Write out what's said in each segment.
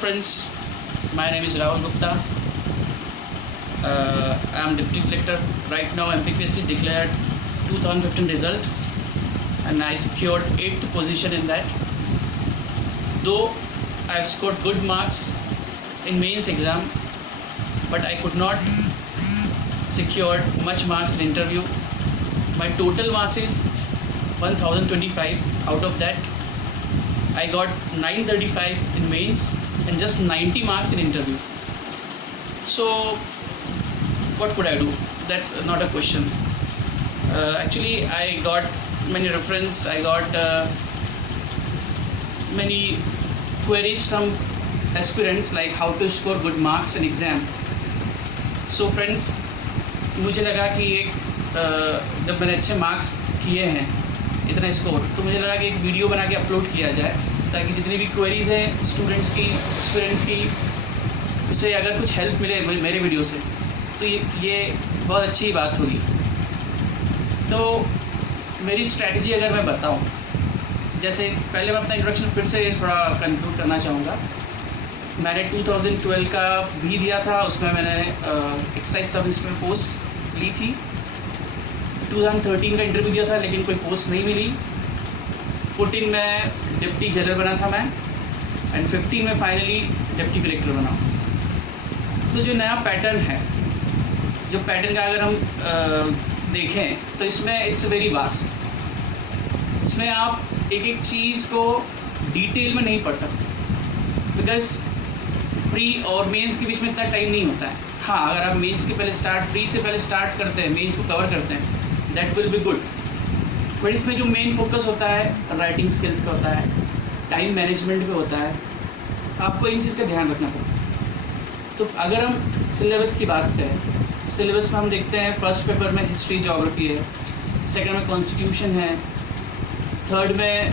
friends, my name is Rahul Gupta. I am Deputy Collector. Right now MPPSC declared 2015 result and I secured 8th position in that. Though I have scored good marks in mains exam, but I could not secure much marks in interview. My total marks is 1025. Out of that I got 935 in mains and just 90 marks in interview. So what could I do? That's not a question. Actually I got many reference, I got many queries from aspirants like how to score good marks in exam. So friends, मुझे लगा कि एक जब मैंने अच्छे marks किए हैं इतना स्कोर, तो मुझे लगा कि एक वीडियो बना के अपलोड किया जाए ताकि जितनी भी क्वेरीज़ हैं स्टूडेंट्स की, एस्पिरेंट्स की, उससे अगर कुछ हेल्प मिले मेरे वीडियो से तो ये बहुत अच्छी बात होगी। तो मेरी स्ट्रैटेजी अगर मैं बताऊं, जैसे पहले मैं अपना इंट्रोडक्शन फिर से थोड़ा कंक्लूड करना चाहूँगा। मैंने 2012 का भी दिया था, उसमें मैंने एक्साइज सब इंस्पेक्टर पोस्ट ली थी। 2013 का इंटरव्यू दिया था लेकिन कोई पोस्ट नहीं मिली। 14 में डिप्टी जनरल बना था मैं एंड 15 में फाइनली डिप्टी कलेक्टर बना। तो जो नया पैटर्न है, जो पैटर्न का अगर हम देखें तो इसमें इट्स वेरी वास्ट। इसमें आप एक एक चीज़ को डिटेल में नहीं पढ़ सकते बिकॉज प्री और मेंस के बीच में इतना टाइम नहीं होता है। हाँ, अगर आप मेंस के पहले प्री से पहले स्टार्ट करते हैं, मेंस को कवर करते हैं, that will be good. But इसमें जो मेन फोकस होता है राइटिंग स्किल्स का होता है, टाइम मैनेजमेंट पे होता है, आपको इन चीज़ का ध्यान रखना पड़ता है। तो अगर हम सिलेबस की बात करें, सिलेबस में हम देखते हैं फर्स्ट पेपर में हिस्ट्री ज्योग्राफी है, सेकंड में कॉन्स्टिट्यूशन है, थर्ड में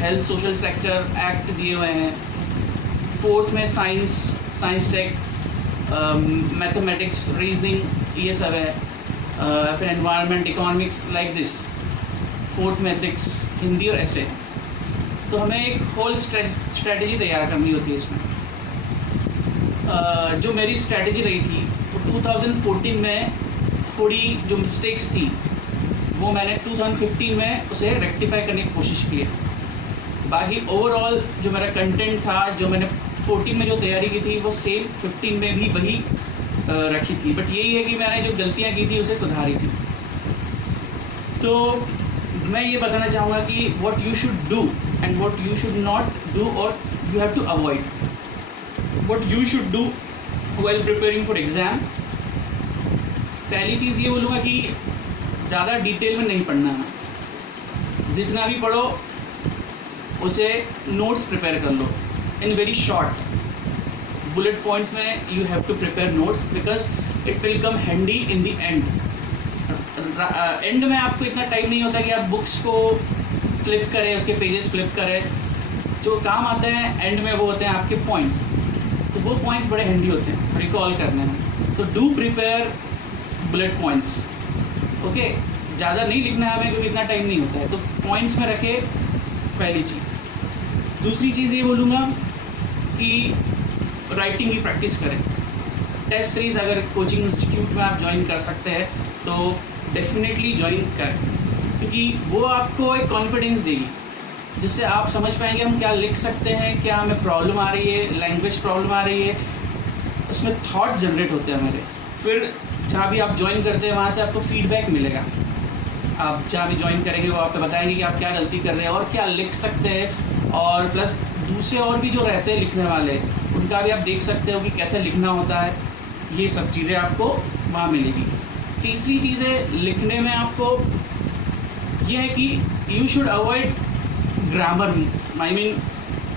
हेल्थ सोशल सेक्टर एक्ट दिए हुए हैं, फोर्थ में साइंस टेक, मैथमेटिक्स, रीजनिंग, ये सब है, फिर environment, economics like this, fourth में एथिक्स, हिंदी और ऐसे। तो हमें एक होल स्ट्रेटजी तैयार करनी होती है इसमें। जो मेरी स्ट्रेटजी रही थी वो 2014 में थोड़ी जो मिस्टेक्स थी वो मैंने 2015 में उसे रेक्टिफाई करने की कोशिश की है। बाकी ओवरऑल जो मेरा कंटेंट था, जो मैंने 14 में जो तैयारी की थी वो सेम 15 में भी वही रखी थी। बट यही है कि मैंने जो गलतियाँ की थी उसे सुधारी थी। तो मैं ये बताना चाहूँगा कि what you should do and what you should not do और you have to avoid. What you should do while preparing for exam, पहली चीज़ ये बोलूँगा कि ज़्यादा डिटेल में नहीं पढ़ना है। जितना भी पढ़ो उसे नोट्स प्रिपेयर कर लो in very short bullet points में। You have to prepare notes because it will come handy in the end. End में आपको इतना टाइम नहीं होता कि आप बुक्स को फ्लिप करें, उसके पेजेस फ्लिप करें। जो काम आते हैं एंड में वो होते हैं आपके पॉइंट्स, तो वो पॉइंट्स बड़े हैंडी होते हैं रिकॉल करने में। तो do prepare bullet points, okay. ज़्यादा नहीं लिखना है हमें क्योंकि इतना टाइम नहीं होता है, तो पॉइंट्स में रखे, पहली चीज़। दूसरी चीज़ ये बोलूँगा कि राइटिंग की प्रैक्टिस करें। टेस्ट सीरीज़ अगर कोचिंग इंस्टीट्यूट में आप ज्वाइन कर सकते हैं तो डेफिनेटली ज्वाइन करें, क्योंकि वो आपको एक कॉन्फिडेंस देगी जिससे आप समझ पाएंगे हम क्या लिख सकते हैं, क्या हमें प्रॉब्लम आ रही है, लैंग्वेज प्रॉब्लम आ रही है, उसमें थॉट्स जनरेट होते हैं हमारे। फिर जहाँ भी आप ज्वाइन करते हैं वहाँ से आपको फीडबैक मिलेगा। आप जहाँ भी ज्वाइन करेंगे वो आपको बताएंगे कि आप क्या गलती कर रहे हैं और क्या लिख सकते हैं, और प्लस दूसरे और भी जो रहते हैं लिखने वाले उनका भी आप देख सकते हो कि कैसे लिखना होता है। ये सब चीज़ें आपको वहाँ मिलेगी। तीसरी चीज़ है लिखने में आपको ये है कि you should avoid grammar. I mean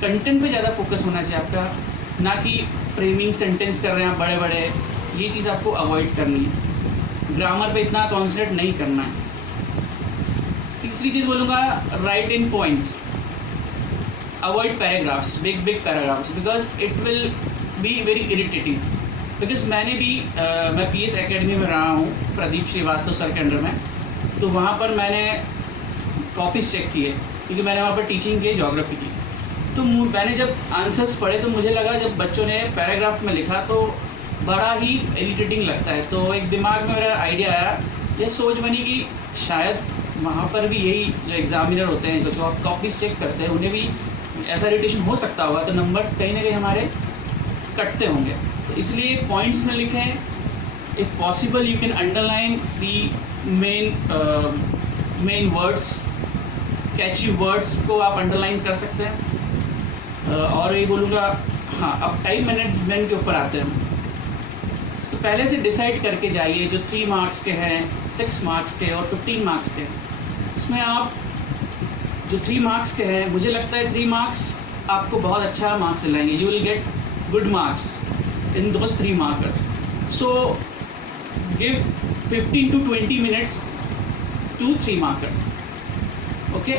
content पे ज़्यादा फोकस होना चाहिए आपका, ना कि फ्रेमिंग सेंटेंस कर रहे हैं आप बड़े बड़े। ये चीज़ आपको अवॉइड करनी है, ग्रामर पे इतना कॉन्सेंट्रेट नहीं करना है। तीसरी चीज़ बोलूँगा, right in points, avoid paragraphs, big paragraphs, because it will be very irritating. Because मैंने भी मैं PS एकेडमी में रहा हूँ प्रदीप श्रीवास्तव सर के अंडर में, तो वहाँ पर मैंने कॉपीज़ चेक किए क्योंकि मैंने वहाँ पर टीचिंग की, ज्योग्राफी की। तो मैंने जब आंसर्स पढ़े तो मुझे लगा, जब बच्चों ने पैराग्राफ में लिखा तो बड़ा ही इरिटेटिंग लगता है। तो एक दिमाग में मेरा आइडिया आया, ये सोच बनी कि शायद वहाँ पर भी यही जो एग्ज़ामिनर होते हैं, जो आप कॉपीज चेक करते हैं, उन्हें भी ऐसा इरिटेशन हो सकता होगा, तो नंबर्स कहीं ना कहीं हमारे कटते होंगे। तो इसलिए पॉइंट्स में लिखें, if possible you can underline the main words, catchy words को आप अंडरलाइन कर सकते हैं। और ये बोलूँगा, हाँ, अब टाइम मैनेजमेंट के ऊपर आते हैं। तो पहले से डिसाइड करके जाइए, जो 3 मार्क्स के हैं, 6 मार्क्स के और 15 मार्क्स के, इसमें आप जो 3 मार्क्स के हैं, मुझे लगता है 3 मार्क्स आपको बहुत अच्छा मार्क्स दिलाएंगे। You will get good marks in those 3 markers. So give 15 to 20 minutes to 3 markers. Okay,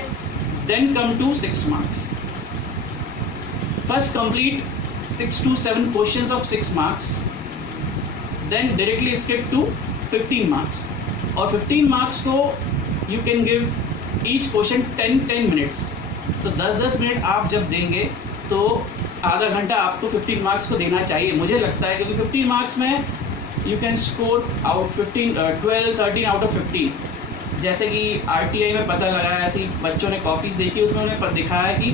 then come to 6 marks. First complete 6 to 7 questions of 6 marks, then directly skip to 15 marks. और 15 marks को you can give each question 10 minutes. So 10 minute आप जब देंगे तो आधा घंटा आपको 15 marks को देना चाहिए, मुझे लगता है, क्योंकि 15 मार्क्स में you can score out 12, 13 out of 15। जैसे कि RTI में पता लगा है, ऐसे ही बच्चों ने कॉपीज़ देखी, उसमें उन्हें दिखाया है कि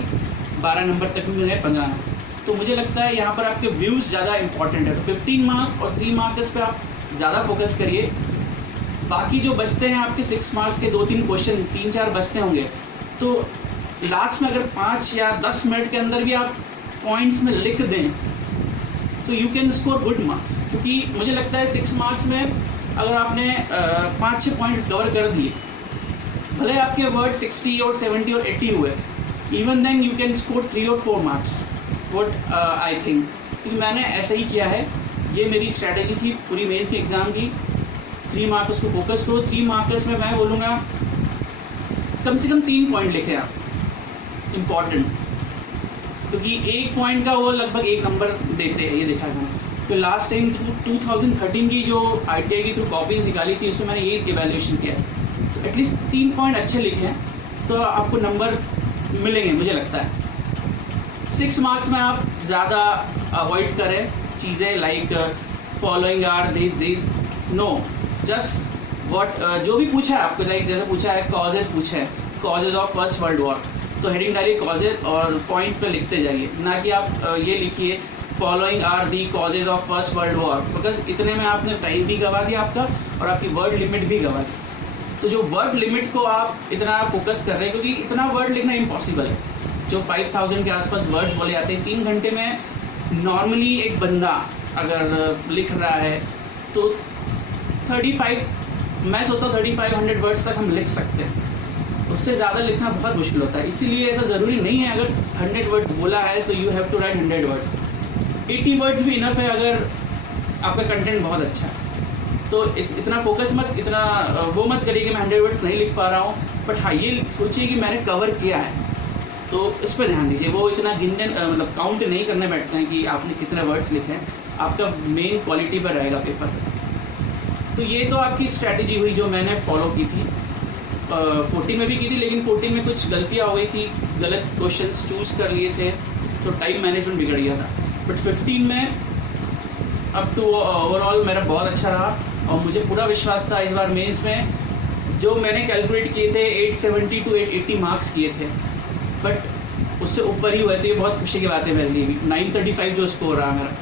12 नंबर तक भी मिले, 15 नंबर। तो मुझे लगता है यहाँ पर आपके व्यूज़ ज़्यादा इंपॉर्टेंट है। तो 15 मार्क्स और 3 मार्क्स पे आप ज़्यादा फोकस करिए। बाकी जो बचते हैं आपके 6 मार्क्स के 2-3 क्वेश्चन, 3-4 बचते होंगे, तो लास्ट में अगर 5 या 10 मिनट के अंदर भी आप पॉइंट्स में लिख दें तो you can score good marks. क्योंकि मुझे लगता है 6 मार्क्स में अगर आपने 5-6 पॉइंट कवर कर दिए, भले आपके वर्ड 60 और 70 और 80 हुए, even then you can score 3 और 4 मार्क्स, व्हाट आई थिंक। क्योंकि मैंने ऐसा ही किया है, ये मेरी स्ट्रैटेजी थी पूरी मेंस के एग्ज़ाम की। 3 मार्क्स को फोकस करो। 3 मार्क्स में मैं बोलूँगा कम से कम 3 पॉइंट लिखे आप, इम्पॉर्टेंट, क्योंकि 1 पॉइंट का वो लगभग 1 नंबर देते हैं, ये देखा है मैंने। तो लास्ट टाइम 2013 की जो RTI की थ्रू कॉपीज़ निकाली थी, उसमें मैंने यही इवैल्यूएशन किया है। तो एटलीस्ट 3 पॉइंट अच्छे लिखे हैं तो आपको नंबर मिलेंगे, मुझे लगता है। 6 मार्क्स में आप ज़्यादा अवॉइड करें चीज़ें like following are this no, just what जो भी पूछा है आपको, लाइक जैसे पूछा है कॉजेज़, पूछा है causes of first world war, तो हेडिंग डालिए कॉजेज़ और पॉइंट्स पे लिखते जाइए, ना कि आप ये लिखिए following are the causes of first world war, because इतने में आपने टाइम भी गवा दिया आपका और आपकी वर्ड लिमिट भी गवा दी। तो जो वर्ड लिमिट को आप इतना फोकस कर रहे हैं, क्योंकि इतना वर्ड लिखना इम्पॉसिबल है। जो 5000 के आसपास वर्ड्स बोले जाते हैं 3 घंटे में, नॉर्मली एक बंदा अगर लिख रहा है तो 35, मैं सोचता हूँ 3500 वर्ड्स तक हम लिख सकते हैं। उससे ज़्यादा लिखना बहुत मुश्किल होता है। इसीलिए ऐसा ज़रूरी नहीं है अगर 100 वर्ड्स बोला है तो you have to write 100 words. 80 words भी इनफ है अगर आपका कंटेंट बहुत अच्छा है। तो इतना फोकस मत, इतना वो मत करिए कि मैं 100 वर्ड्स नहीं लिख पा रहा हूँ, बट हाँ ये सोचिए कि मैंने कवर किया है, तो इस पर ध्यान दीजिए। वो इतना गिनने मतलब काउंट नहीं करने बैठते हैं कि आपने कितने वर्ड्स लिखे हैं, आपका मेन क्वालिटी पर रहेगा पेपर। तो ये तो आपकी स्ट्रैटेजी हुई जो मैंने फॉलो की थी। 14 में भी की थी, लेकिन 14 में कुछ गलतियाँ हो गई थी, गलत क्वेश्चंस चूज़ कर लिए थे, तो टाइम मैनेजमेंट बिगड़ गया था। बट 15 में अप टू ओवरऑल मेरा बहुत अच्छा रहा और मुझे पूरा विश्वास था इस बार मेंस में जो मैंने कैलकुलेट किए थे 870 to 880 मार्क्स किए थे, बट उससे ऊपर ही हुए थे। ये बहुत खुशी की बात है मेरे लिए भी। 935 जो स्कोर रहा मेरा।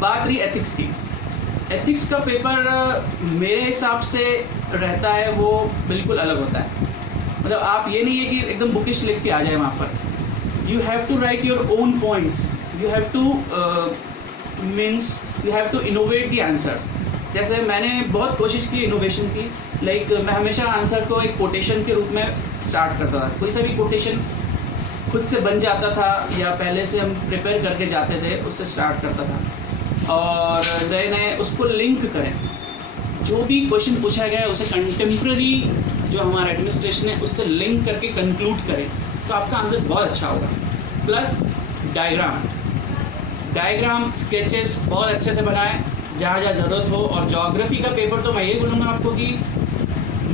बात रही एथिक्स की। एथिक्स का पेपर मेरे हिसाब से रहता है वो बिल्कुल अलग होता है। मतलब आप ये नहीं है कि एकदम बुकिश लिख के आ जाए वहाँ पर। You have to write your own points, you have to means you have to innovate the answers. जैसे मैंने बहुत कोशिश की, इनोवेशन की, लाइक मैं हमेशा आंसर्स को एक कोटेशन के रूप में स्टार्ट करता था। कोई सा भी कोटेशन खुद से बन जाता था या पहले से हम प्रिपेयर करके जाते थे, उससे स्टार्ट करता था और नए नए उसको लिंक करें। जो भी क्वेश्चन पूछा गया है उसे कंटेम्प्रेरी जो हमारा एडमिनिस्ट्रेशन है उससे लिंक करके कंक्लूड करें, तो आपका आंसर बहुत अच्छा होगा। प्लस डायग्राम स्केचेस बहुत अच्छे से बनाएं जहाँ जहाँ ज़रूरत हो। और ज्योग्राफी का पेपर तो मैं ये बोलूँगा आपको कि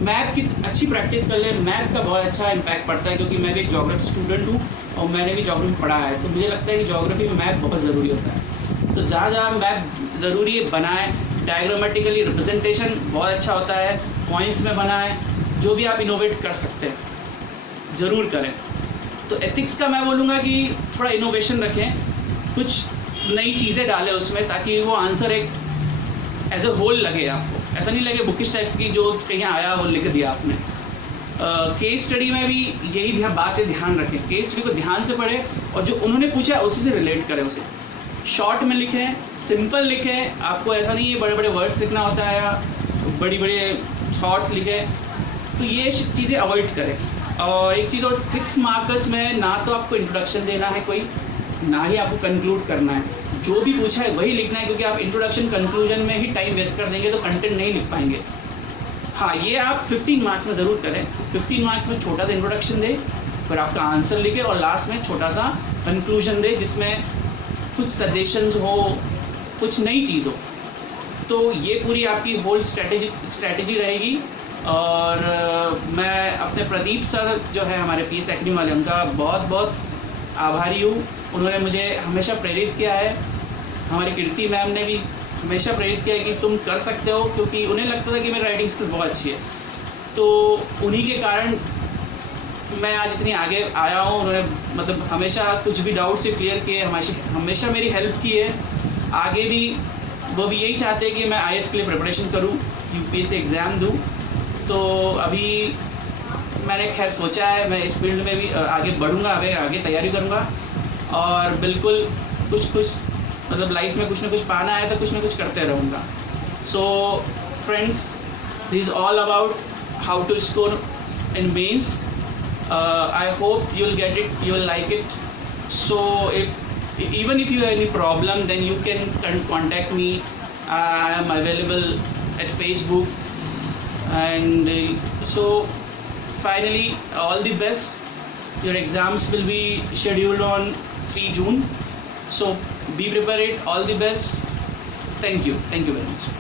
मैथ की अच्छी प्रैक्टिस कर ले, मैथ का बहुत अच्छा इम्पैक्ट पड़ता है, क्योंकि मैं भी एक ज्योग्राफी स्टूडेंट हूँ और मैंने भी ज्योग्राफी पढ़ा है, तो मुझे लगता है कि ज्योग्राफी में मैथ बहुत ज़रूरी होता है। तो जहाँ जहाँ मैथ ज़रूरी है बनाएं, डायग्रामेटिकली रिप्रेजेंटेशन बहुत अच्छा होता है, पॉइंट्स में बनाएं, जो भी आप इनोवेट कर सकते हैं ज़रूर करें। तो एथिक्स का मैं बोलूँगा कि थोड़ा इनोवेशन रखें, कुछ नई चीज़ें डालें उसमें, ताकि वो आंसर एक एज अ होल लगे आपको, ऐसा नहीं लगे बुकिश टाइप की जो कहीं आया वो लिख दिया आपने। केस स्टडी में भी यही बात है, ध्यान रखें, केस स्टडी को ध्यान से पढ़ें और जो उन्होंने पूछा है उसी से रिलेट करें, उसे शॉर्ट में लिखें, सिंपल लिखें। आपको ऐसा नहीं है बड़े बड़े वर्ड्स लिखना होता है या बड़ी बड़े थॉट्स लिखें, तो ये चीज़ें अवॉइड करें। और एक चीज़ और, 6 मार्कर्स में ना तो आपको इंट्रोडक्शन देना है कोई, ना ही आपको कंक्लूड करना है, जो भी पूछा है वही लिखना है, क्योंकि आप इंट्रोडक्शन कंक्लूजन में ही टाइम वेस्ट कर देंगे तो कंटेंट नहीं लिख पाएंगे। हाँ, ये आप 15 मार्क्स में ज़रूर करें, 15 मार्क्स में छोटा सा इंट्रोडक्शन दे, फिर आपका आंसर लिखे और लास्ट में छोटा सा कंक्लूजन दे जिसमें कुछ सजेशंस हो, कुछ नई चीज़ हो। तो ये पूरी आपकी होल स्ट्रैटेजी रहेगी। और मैं अपने प्रदीप सर जो है हमारे पीएस एकेडमी वाले, उनका बहुत बहुत आभारी हूँ। उन्होंने मुझे हमेशा प्रेरित किया है, हमारी कीर्ति मैम ने भी हमेशा प्रेरित किया है कि तुम कर सकते हो, क्योंकि उन्हें लगता था कि मेरी राइटिंग स्किल्स बहुत अच्छी है। तो उन्हीं के कारण मैं आज इतनी आगे आया हूँ। उन्होंने मतलब हमेशा कुछ भी डाउट से क्लियर किए, हमेशा मेरी हेल्प की है। आगे भी वो भी यही चाहते हैं कि मैं IAS के लिए प्रिपरेशन करूँ, UPSC एग्ज़ाम दूँ। तो अभी मैंने खैर सोचा है मैं इस फील्ड में भी आगे बढ़ूँगा, आगे तैयारी करूँगा और बिल्कुल कुछ मतलब लाइफ में कुछ ना कुछ पाना है तो कुछ ना कुछ करते रहूँगा। So friends, this is all about how to score in mains. I hope you'll get it, you'll like it. So even if you have any problem, then you can contact me. I am available at Facebook. And so finally, all the best. Your exams will be scheduled on 3 June. So be prepared. All the best. Thank you very much.